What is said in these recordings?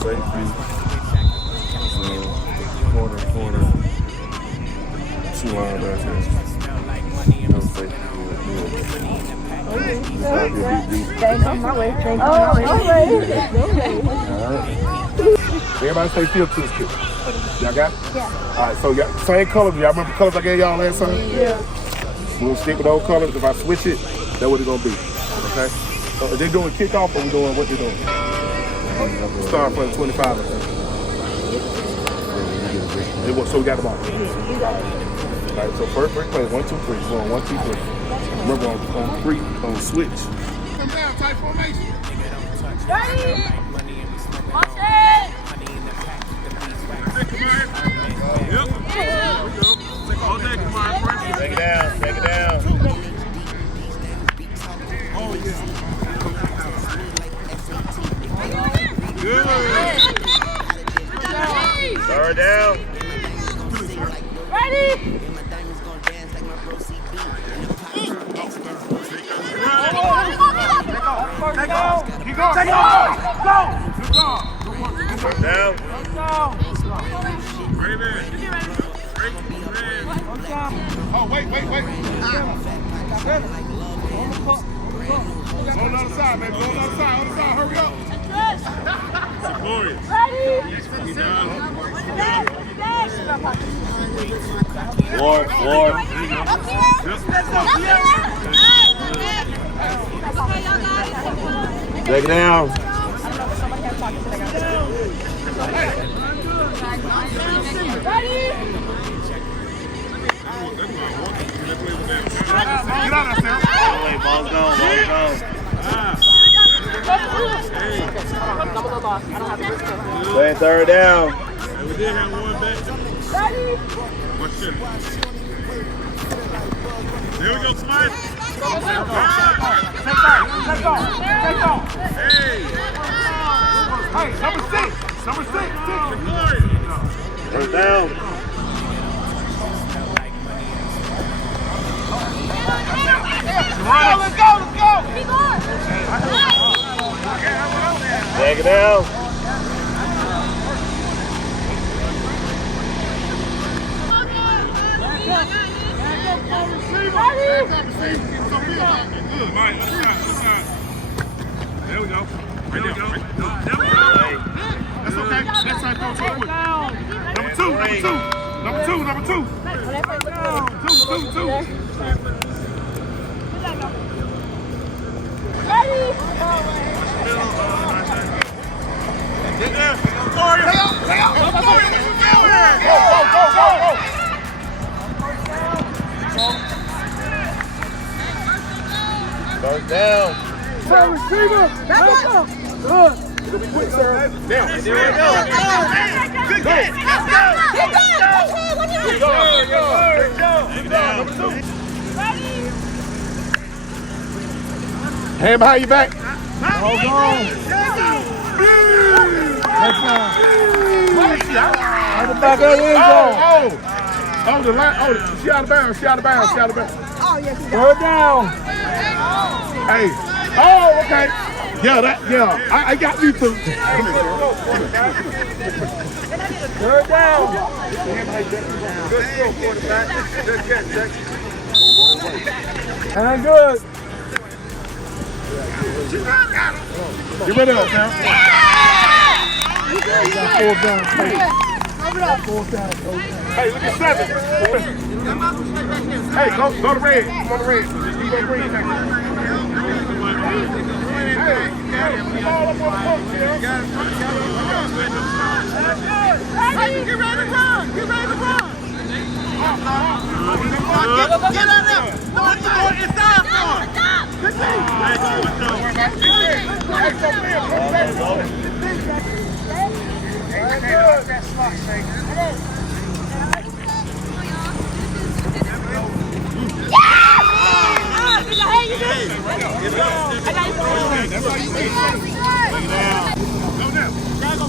safety. Corner. 2 linebackers. No safety. Everybody stay still to this kid. Y'all got it? Yeah. All right, so y'all, same colors. Y'all remember the colors I gave y'all last time? Yeah. We'll stick with those colors. If I switch it, that's what it's going to be. Okay? So are they doing kickoff or we doing what they're doing? Start from 25 or something. So we got the ball. All right, so first play, 1, 2, 3. We're on 1, 2, 3. Remember on 3, on switch. Come down, tight formation. Ready? Watch it! Yep. Take it down. Oh, yeah. Good. Third down. Ready? Take off. Down. Oh, wait. Go on the other side, man. Go on the other side. Hurry up. Ready? War. Take it down. Ready? Get out of there, ball's gone. Playing third down. We did have one back. Ready? Watch it. There we go, Smite. Let's go. Hey, number 6. Third down. Let's go. Take it down. Good, Mike. Other side. There we go. There we go. That's okay. Next time, throw it. Number two. Two. Ready? Go. First down. Receiver. Back up. Good. Quick, sir. There we go. Good catch. Go. Number 2. Ready? Hand behind your back. Hold on. The back of the end zone. Oh, the line. Oh, she out of bounds. Oh, yes. Third down. Hey. Oh, okay. Yeah. I got you too. Third down. Good skill, quarterback. Good catch, Jackson. And good. Get rid of us now. Hey, look at 7. Hey, go to red. Go to red. Just keep on green. Hey, ball up on the post, Get ready to run. Get out there. What's going inside for?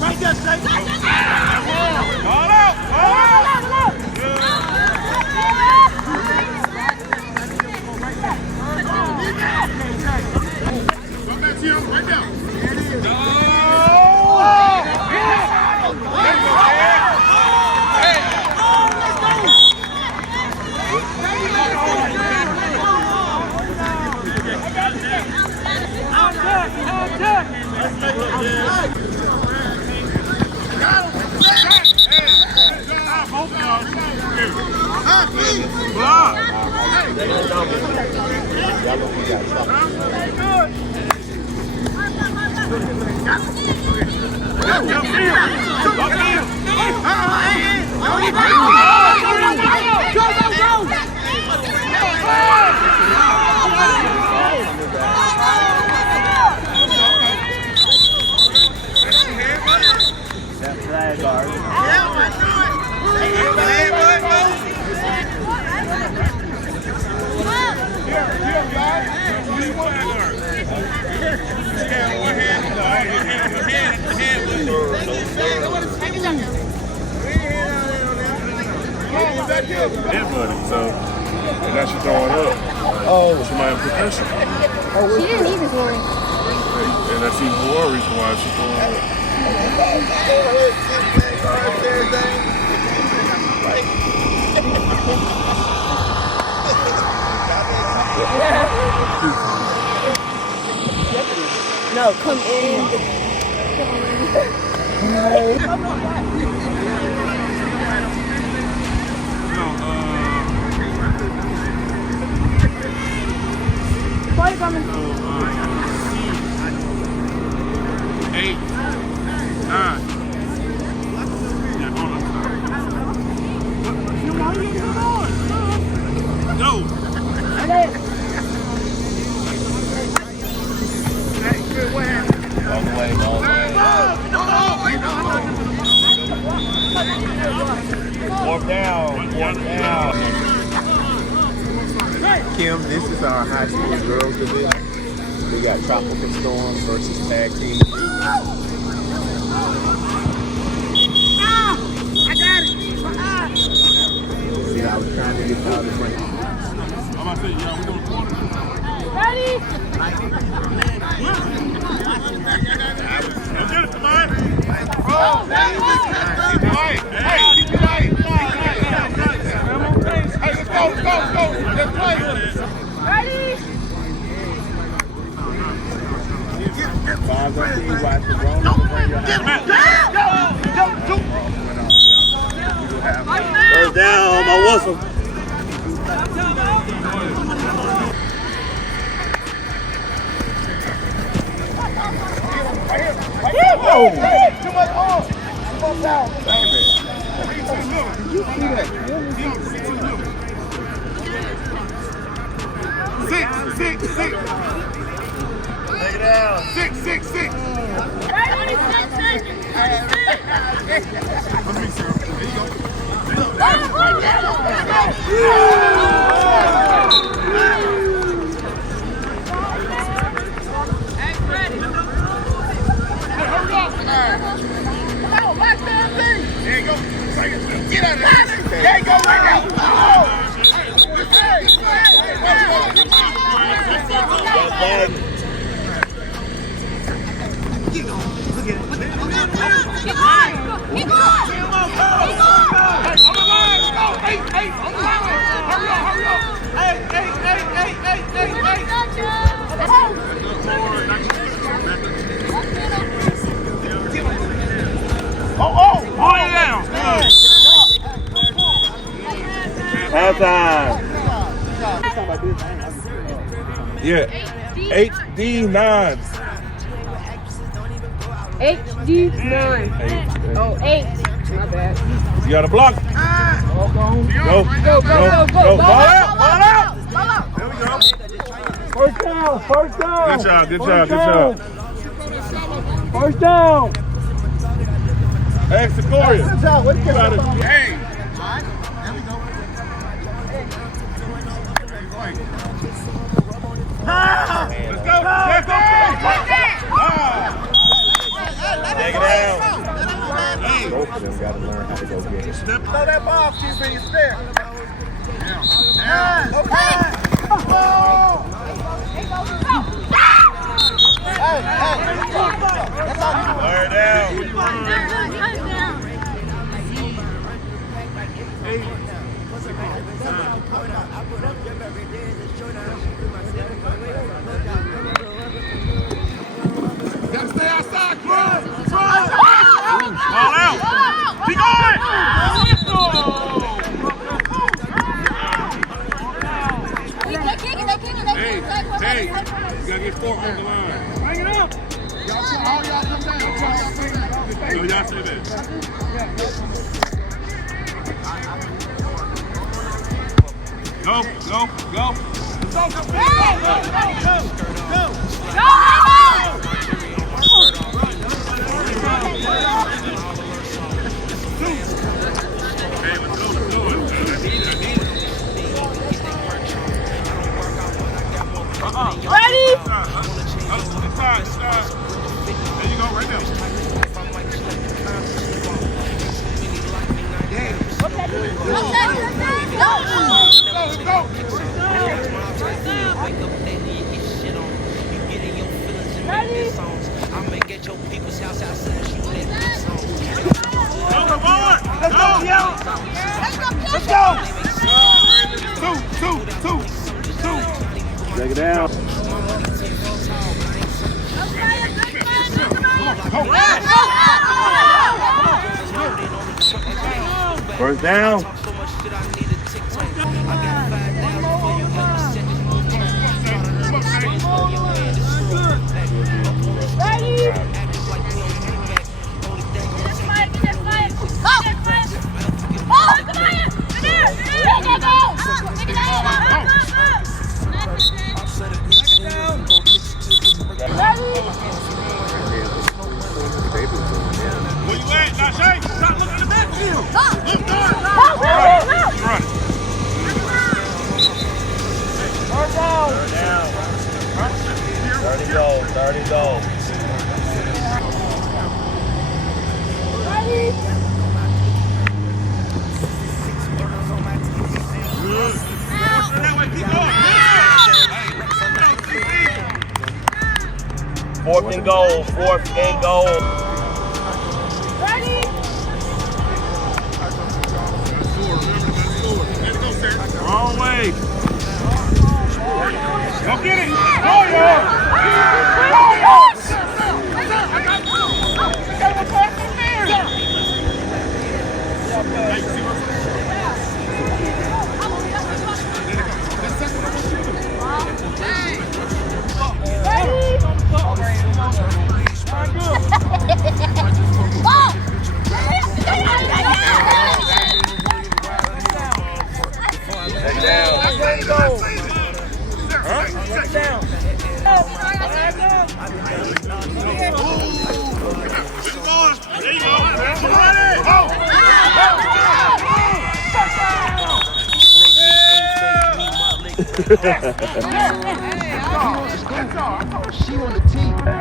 Right there, Shay. All out. Right now. So, and now she's throwing up. Oh, she might have concussion. She didn't need this one. And that's even more reason why she's throwing up. No, come in. Why are you coming? 8, 9. Go. All the way. Warp down. Kim, this is our high school girls division. We got Tropical Storm versus Tag Team. I got it. See, I was trying to get y'all to break. I'm about to say, yeah, we're doing corner. Ready? Don't get it, Tamai. Oh, that's right. Hey, keep it right. Hey, let's go. Let's play. Ready? Bob, let's see you watch the drone. First down, my whistle. Whoa! Too much on. Come down. Six. Take it down. Six. Ready? 26 seconds. 26. Get out of there. There you go right now. Halftime. Yeah. HD9. HD9. Oh, 8. My bad. You got a block. Go. Ball out. There we go. First down. Good job. First down. Hey, Sequoia. Hey. Let's go. Take it out. Both of them got to learn how to go get it. Throw that ball, QB, step. Learn down. Gotta stay out Ball out. Be going. Hey, you gotta get Fort on the line. Bring it up. All y'all come down. No, y'all say that. Go. Hey, let's go. I need it. Ready? Side. There you go, right now. Go. I'ma get your people's house outside. She play this song. Let's go. Two. Take it down. First down. Where you at, Nashay? Stop looking at the backfield. Look, run. Third down. Good. That way, keep going. Fourth and goal. Wrong way. Go get it. Go, y'all. There you go.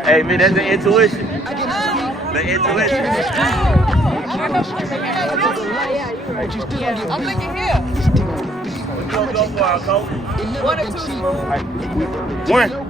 Hey, man, that's the intuition. The intuition. I'm thinking here. Go for our coach. 1 or 2. One. 1.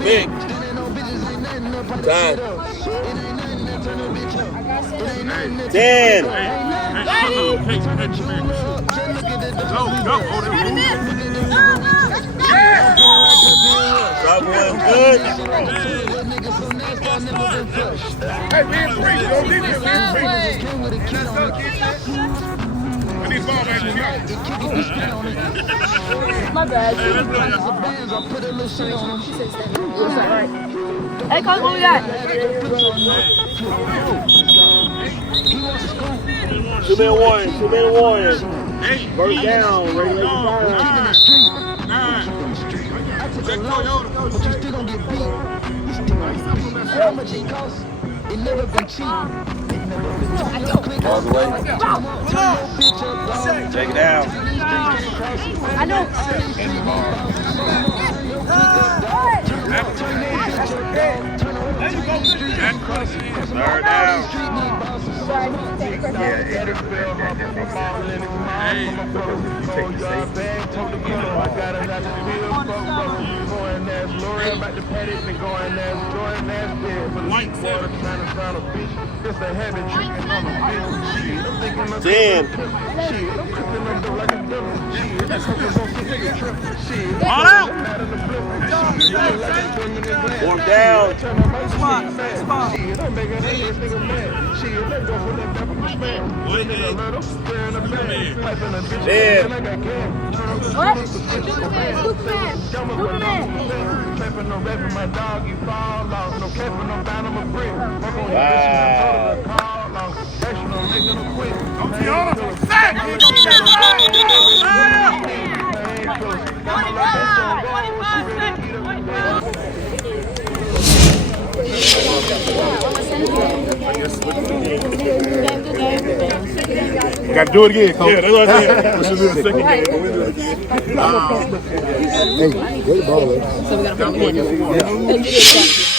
Big. Time. 10. That was good. Hey, man, free. Don't leave it, man. I need ball, man. My bad. Hey, let's go, Hey, coach, what we got? 2-minute warning. 2-minute warning. Hey, First down. Regulation time. 9. But you still gonna get beat. How much it costs? It never been cheap. All the way. Check it out. I know. Third down. All out. Warm down. What? Superman. You got to do it again, coach. Yeah, that's what I said. We should do the second game, but we do it again. Hey, great ball. So we gotta put him in.